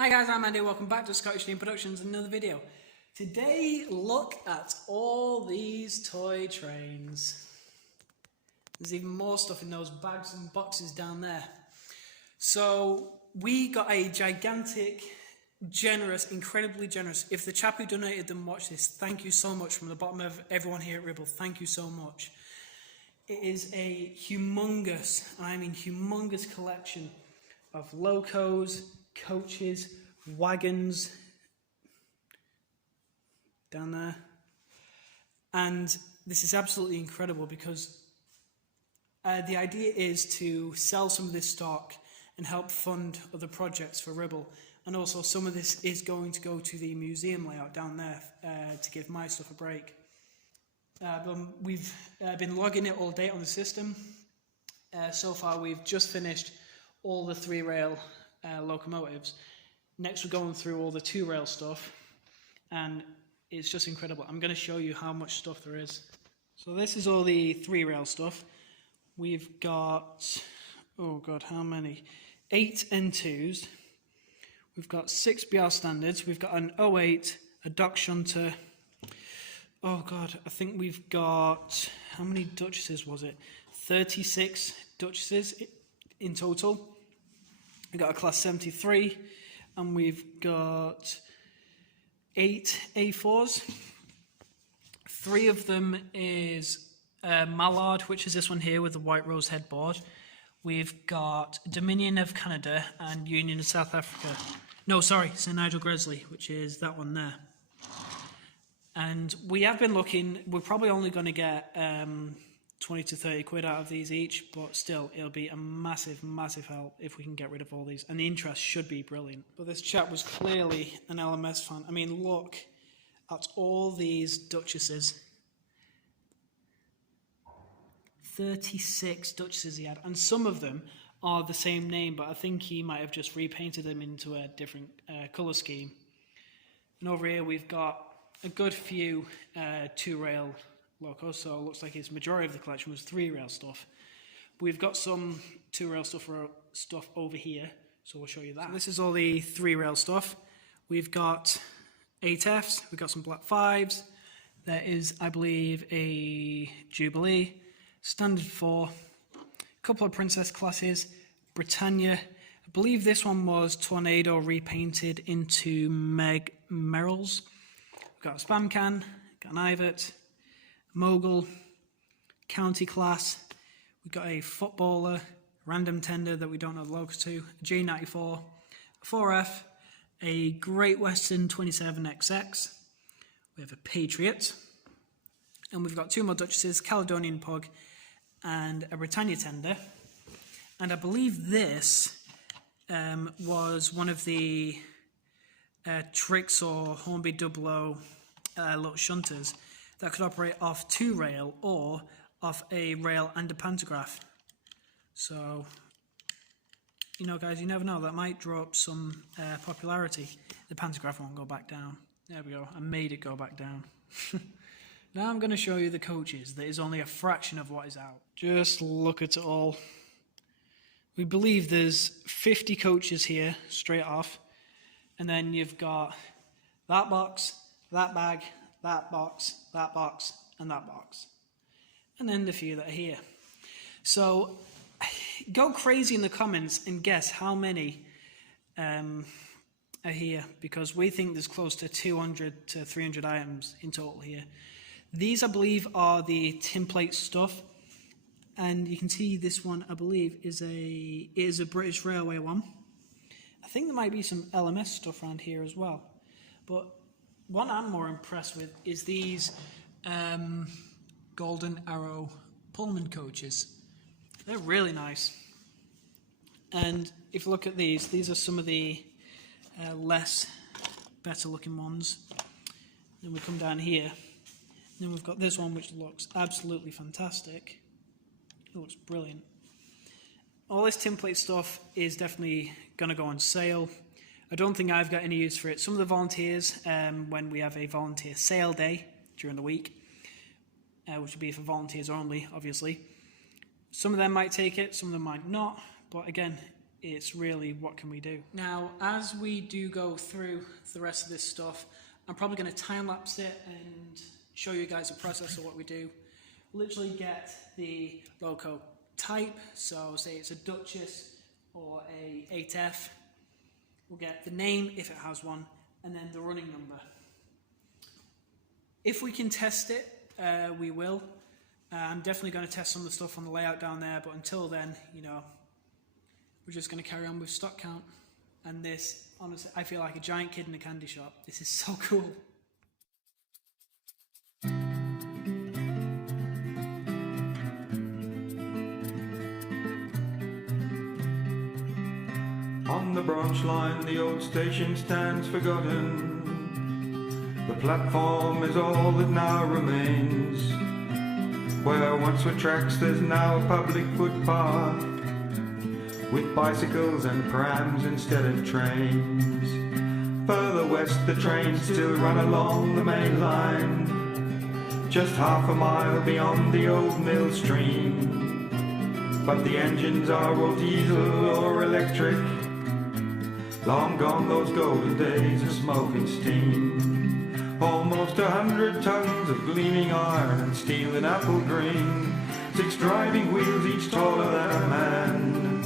Hi guys, I'm Andy, welcome back to Scottish Team Productions, another video. Today, look at all these toy trains. There's even more stuff in those bags and boxes down there. So, we got a gigantic, generous, incredibly generous. If the chap who donated them watched this, thank you so much from the bottom of everyone here at Ribble, thank you so much. It is a humongous, I mean humongous collection of locos, coaches, wagons down there, and this is absolutely incredible because the idea is to sell some of this stock and help fund other projects for Ribble, and also some of this is going to go to the museum layout down there to give my stuff a break. We've been logging it all day on the system. So far we've just finished all the 3-rail locomotives. Next we're going through all the 2-rail stuff, and it's just incredible. I'm going to show you how much stuff there is. So this is all the 3-rail stuff. We've got, oh god, how many? 8 N2s. We've got 6 BR standards. We've got an 08, a dock shunter. Oh god, I think we've got, how many Duchesses was it? 36 Duchesses in total. We've got a class 73, and we've got 8 A4s. 3 of them is Mallard, which is this one here with the white rose headboard. We've got Dominion of Canada and Union of South Africa. No, sorry, St Nigel Gresley, which is that one there. And we have been looking, we're probably only going to get 20 to 30 quid out of these each, but still, it'll be a massive, massive help if we can get rid of all these. And the interest should be brilliant. But this chap was clearly an LMS fan. I mean, look at all these Duchesses. 36 Duchesses he had. And some of them are the same name, but I think he might have just repainted them into a different colour scheme. And over here we've got a good few 2-rail locos, so it looks like his majority of the collection was 3-rail stuff. We've got some 2-rail stuff over here, so we'll show you that. So this is all the 3-rail stuff. We've got 8Fs, we've got some Black 5s. There is, I believe, a Jubilee, Standard 4, a couple of Princess classes, Britannia. I believe this one was Tornado repainted into Merrills. We've got a Spam Can, got an Ivet, Mogul, County class. We've got a Footballer, Random Tender that we don't know the locus to, a G94, a 4F, a Great Western 27XX. We have a Patriot, and we've got 2 more Duchesses, Caledonian Pug, and a Britannia Tender. And I believe this was one of the Tricks or Hornby 00 little shunters that could operate off 2-rail or off a rail and a pantograph. So, you know guys, you never know, that might draw up some popularity. The pantograph won't go back down. There we go, I made it go back down. Now I'm going to show you the coaches. That is only a fraction of what is out. Just look at it all. We believe there's 50 coaches here, straight off. And then you've got that box, that bag, that box, and that box. And then the few that are here. So go crazy in the comments and guess how many are here, because we think there's close to 200 to 300 items in total here. These, I believe, are the tinplate stuff. And you can see this one, I believe, is a British Railway one. I think there might be some LMS stuff around here as well. But what I'm more impressed with is these Golden Arrow Pullman coaches. They're really nice. And if you look at these are some of the better looking ones. Then we come down here. And then we've got this one which looks absolutely fantastic. It looks brilliant. All this tinplate stuff is definitely going to go on sale. I don't think I've got any use for it. Some of the volunteers, when we have a volunteer sale day during the week, which would be for volunteers only, obviously, some of them might take it, some of them might not. But again, it's really, what can we do? Now, as we do go through the rest of this stuff, I'm probably going to time-lapse it and show you guys the process of what we do. Literally get the loco type, so say it's a Duchess or a 8F. We'll get the name, if it has one, and then the running number. If we can test it, we will. I'm definitely going to test some of the stuff on the layout down there, but until then, you know, we're just going to carry on with stock count. And this, honestly, I feel like a giant kid in a candy shop. This is so cool. On the branch line, the old station stands forgotten. The platform is all that now remains. Where once were tracks, there's now a public footpath, with bicycles and prams instead of trains. Further west, the trains still run along the main line, just half a mile beyond the old mill stream. But the engines are all diesel or electric. Long gone those golden days of smoke and steam. Almost 100 tons of gleaming iron and steel and apple green, 6 driving wheels, each taller than a man.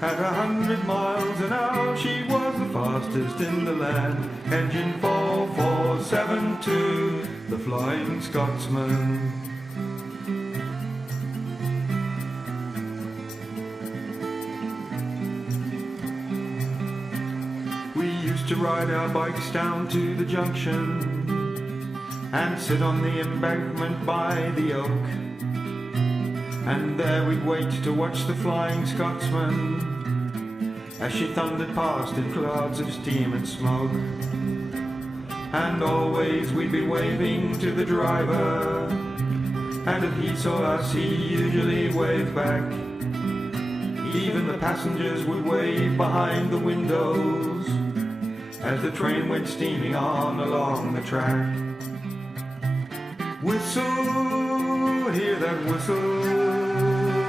At 100 miles an hour she was the fastest in the land. Engine 4472, the Flying Scotsman. We used to ride our bikes down to the junction and sit on the embankment by the oak, and there we'd wait to watch the Flying Scotsman as she thundered past in clouds of steam and smoke. And always we'd be waving to the driver, and if he saw us he usually waved back. Even the passengers would wave behind the windows as the train went steaming on along the track. Whistle, hear that whistle,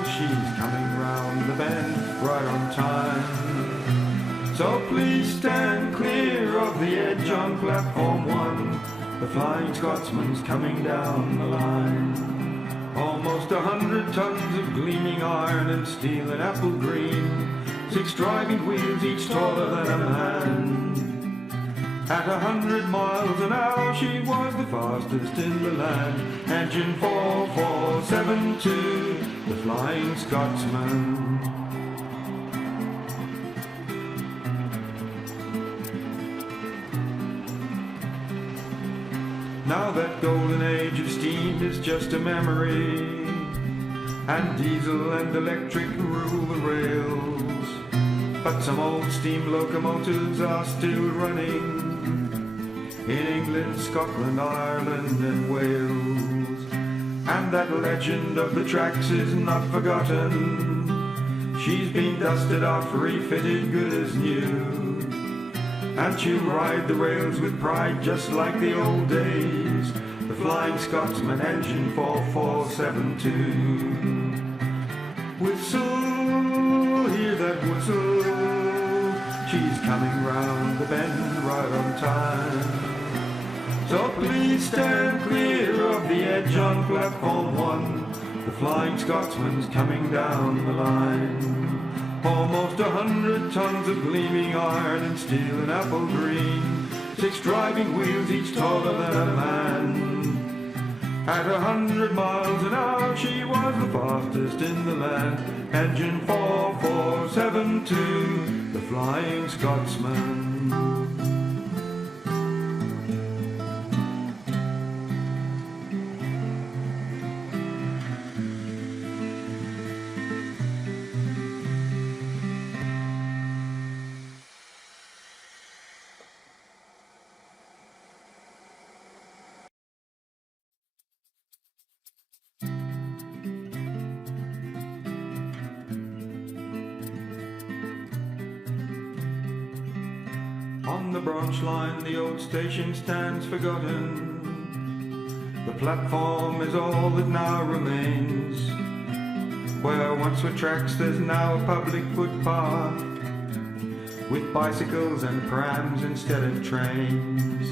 she's coming round the bend right on time. So please stand clear of the edge on platform 1, the Flying Scotsman's coming down the line. Almost 100 tons of gleaming iron and steel and apple green, 6 driving wheels, each taller than a man. At 100 miles an hour she was the fastest in the land. Engine 4472, the Flying Scotsman. Now that golden age of steam is just a memory, and diesel and electric rule the rails. But some old steam locomotives are still running in England, Scotland, Ireland and Wales. And that legend of the tracks is not forgotten. She's been dusted off, refitted good as new, and she'll ride the rails with pride just like the old days. The Flying Scotsman, engine 4472. Whistle, hear that whistle, she's coming round the bend right on time. So please stand clear of the edge on platform 1, the Flying Scotsman's coming down the line. Almost 100 tons of gleaming iron and steel and apple green, 6 driving wheels, each taller than a man. At 100 miles an hour she was the fastest in the land. Engine 4472, the Flying Scotsman. On the branch line the old station stands forgotten. The platform is all that now remains. Where once were tracks, there's now a public footpath with bicycles and prams instead of trains.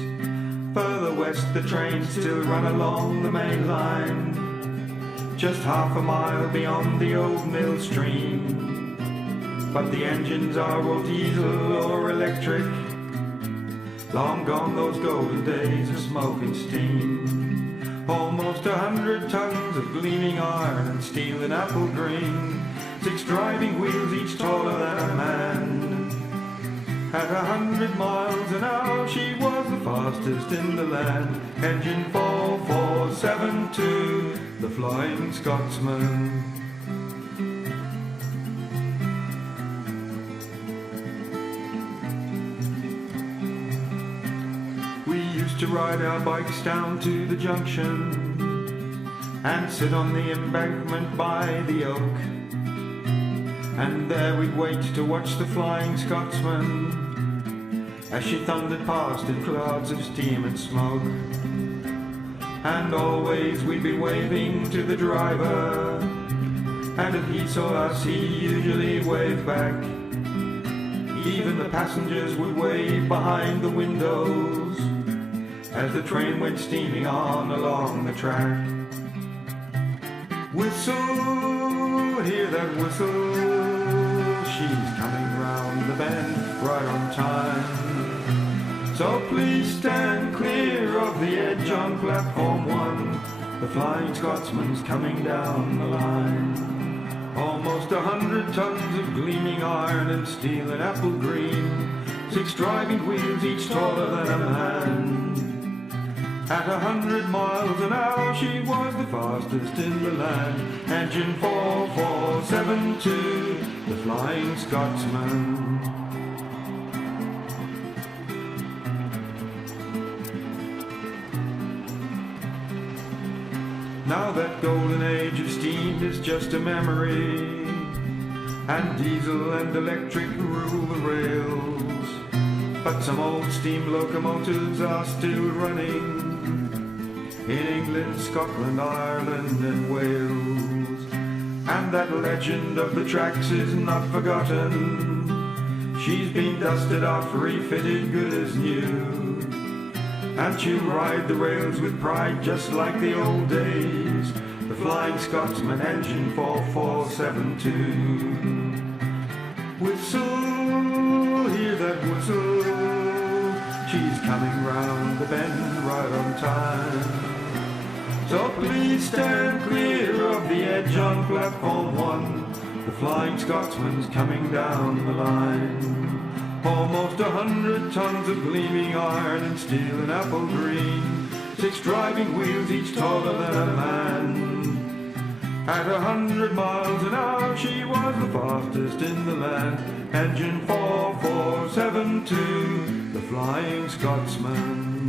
Further west, the trains still run along the main line, just half a mile beyond the old mill stream. But the engines are all diesel or electric, long gone those golden days of smoke and steam. Almost 100 tons of gleaming iron and steel and apple green, 6 driving wheels, each taller than a man. At 100 miles an hour she was the fastest in the land. Engine 4472, the Flying Scotsman. We used to ride our bikes down to the junction and sit on the embankment by the oak, and there we'd wait to watch the Flying Scotsman as she thundered past in clouds of steam and smoke. And always we'd be waving to the driver, and if he saw us he usually waved back. Even the passengers would wave behind the windows as the train went steaming on along the track. Whistle, hear that whistle, she's coming round the bend right on time. So please stand clear of the edge on platform 1, the Flying Scotsman's coming down the line. Almost 100 tons of gleaming iron and steel and apple green, 6 driving wheels, each taller than a man. At 100 miles an hour she was the fastest in the land. Engine 4472, the Flying Scotsman. Now that golden age of steam is just a memory, and diesel and electric rule the rails. But some old steam locomotives are still running in England, Scotland, Ireland and Wales. And that legend of the tracks is not forgotten. She's been dusted off, refitted good as new, and she'll ride the rails with pride just like the old days, the Flying Scotsman, engine 4472. Whistle, hear that whistle, she's coming round the bend right on time. So please stand clear of the edge on platform 1, the Flying Scotsman's coming down the line. Almost 100 tons of gleaming iron and steel and apple green, 6 driving wheels, each taller than a man. At 100 miles an hour she was the fastest in the land. Engine 4472, the Flying Scotsman.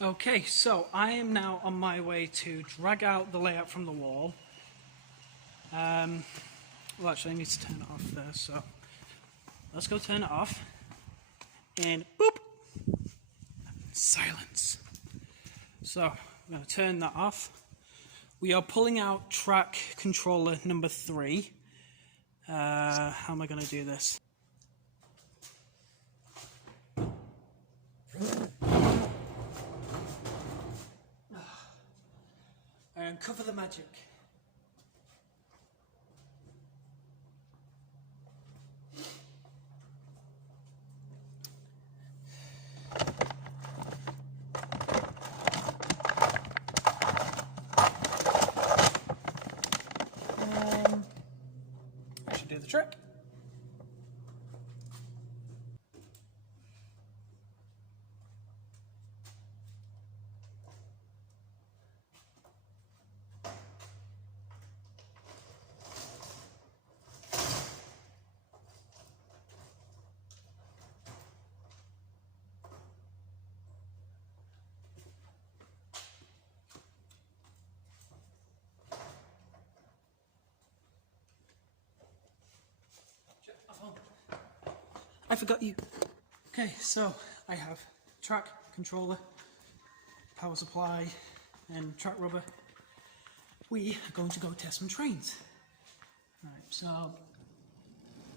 Okay, so I am now on my way to drag out the layout from the wall. Well, actually, I need to turn it off there, so let's go turn it off. And boop! Silence. So, I'm going to turn that off. We are pulling out track controller number 3. How am I going to do this? And uncover the magic. should do the trick. I forgot you. Okay, so I have track, controller, power supply, and track rubber. We are going to go test some trains. Right, so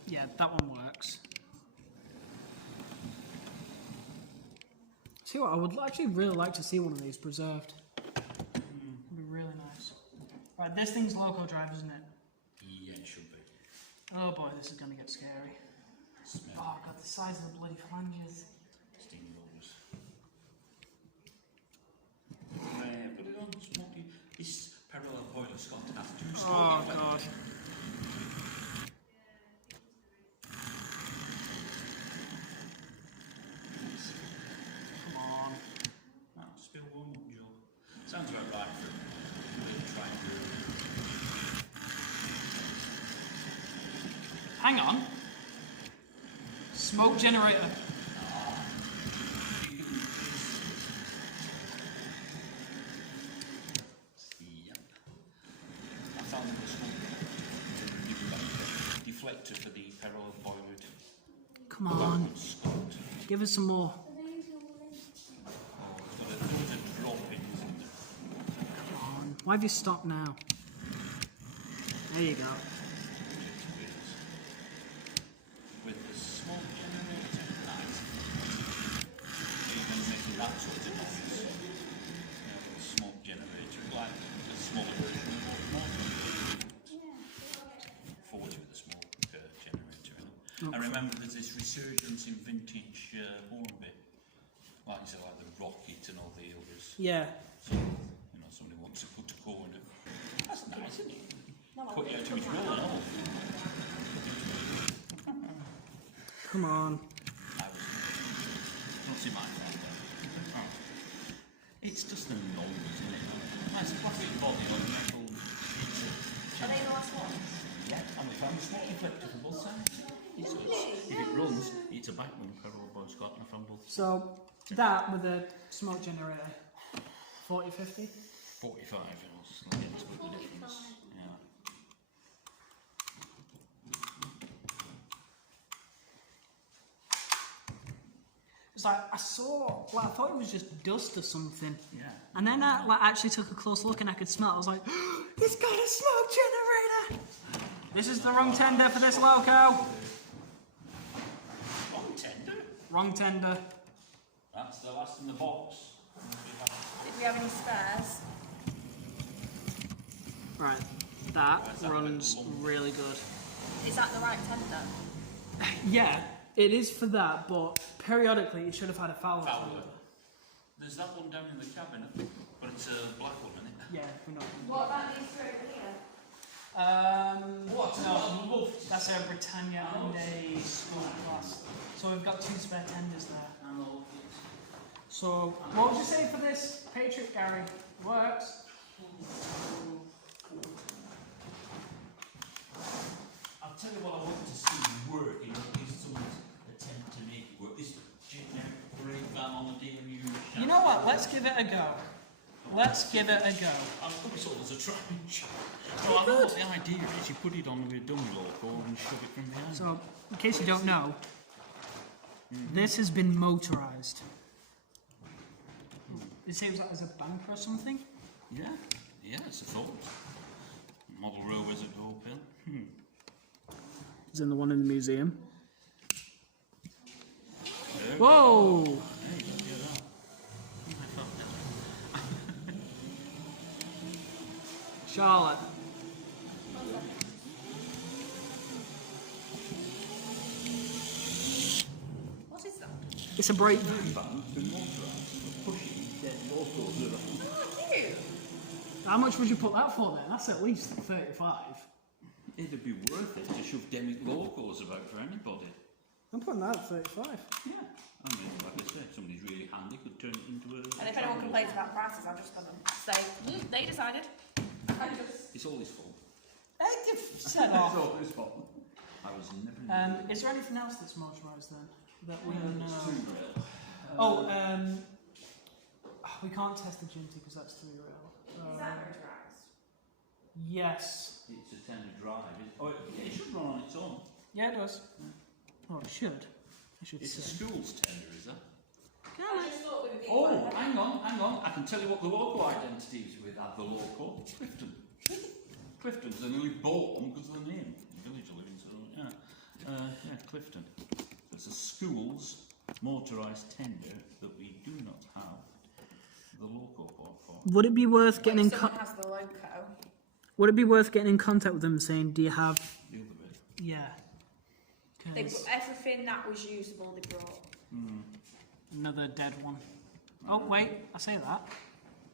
yeah, that one works. See what, I would actually really like to see one of these preserved. It'd be really nice. Right, this thing's loco drive, isn't it? Yeah, it should be. Oh boy, this is going to get scary. Smell. Oh god, the size of the bloody flanges. Steamrollers. Put it on smoky. This parallel boiler's got to have two smoky. Oh god. Come on. Oh, spill one up, Joe. Sounds about right for really trying to. Hang on. Smoke generator. Yep. I found the smoke deflector for the parallel boiler. Come on. Give us some more. Come on. Why have you stopped now? There you go. With the smoke generator, nice. Even making that sort of noise. You know, the smoke generator, like the smaller version of the motor. Forward with the smoke generator in it. I remember there's this resurgence in vintage Hornby. Like you said, like the Rocket and all the others. Yeah. So, you know, somebody wants to put a corner. That's nice, isn't it? Cut you out to his will and all. Come on. Don't see my fault there. Oh. It's just the noise, isn't it? Nice plastic body on metal. Are they the last ones? Yeah, and we found a smoke reflector for both sides. If it runs, it's a back one parallel boy Scott and I found both. So that with a smoke generator, 40, 50? 45, you know, slightly split the difference. Yeah. It's like I saw, like I thought it was just dust or something. Yeah. And then I like actually took a close look and I could smell it. I was like, it's got a smoke generator! This is the wrong tender for this loco. Wrong tender? Wrong tender. That's the last in the box. Did we have any spares? Right, that Where's that runs little lump? really good. Is that the right tender? Yeah, it is for that, but periodically it should have had a Fowler. Fowler. There's that one down in the cabinet, but it's a black one, isn't it? Yeah, we're not. What about these three over here? What? No, that's a Britannia and a school class. So we've got two spare tenders there. So, what would you say for this Patriot, Gary? Works. I'll tell you what I want to see work, you know, is someone's attempt to make it work. This generic brake van on the DMU. You know what? Let's give it a go. Let's give it a go. I've put it as a trench. So I know what the idea is. You put it on with a dummy loco and shove it from behind. So, in case you don't know, this has been motorized. It seems like there's a bank or something. Yeah, yeah, it's a thought. Model row is at Hope Hill. It's in the one in the museum. Whoa! There you go, yeah, that. I felt that. Charlotte. What is that? It's a brake. Van's been motorised for pushing dead locals around. Oh, cute. How much would you put that for then? That's at least 35. It'd be worth it to shove demic locals about for anybody. I'm putting that at 35. Yeah. I mean, like I say, if somebody's really handy could turn it into a... And if anyone complains about prices, I'm just going to say, they decided. It's all his fault. Set It's off. all his fault. I was never... Is there anything else that's motorised then? That we know? Through We can't test the Ginty because that's 3-rail. Is that motorised? Yes. It's a tender drive. It should run on its own. Yeah, it does. Oh, it should. I should It's a say. school's tender, is that? I just thought we would be Oh, hang on. I can tell you what the local identity is with the local. Clifton. Clifton. They nearly bought them because of the name. The village I live in, so yeah, Clifton. So it's a school's motorised tender that we do not have the local for. Would it be worth getting in someone has the loco. Would it be worth getting in contact with them saying, do you have... The other bit. Yeah. They 'Cause everything that was usable they brought. another dead one. Oh, wait. I say that.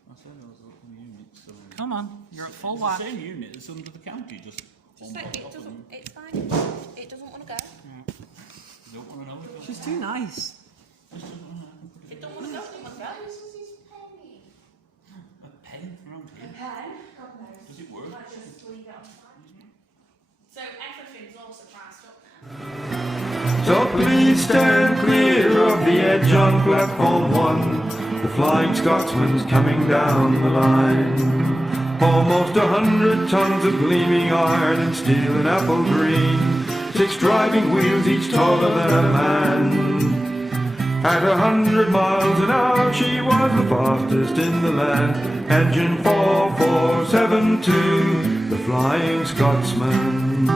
I said those little units. Come on. You're at full It's whack. the same unit as under the county, just Just on like, top of them. it's fine. It doesn't want to go. You don't want to know it. She's too nice. It don't want to go. It doesn't want to go. A pen around here. Pen? God knows. Does it work? Might just leave it on side. So everything's also priced up now. So please stand clear of the edge on platform 1. The Flying Scotsman's coming down the line. Almost 100 tons of gleaming iron and steel and apple green. 6 driving wheels, each taller than a man. At 100 miles an hour, she was the fastest in the land. Engine 4472, the Flying Scotsman.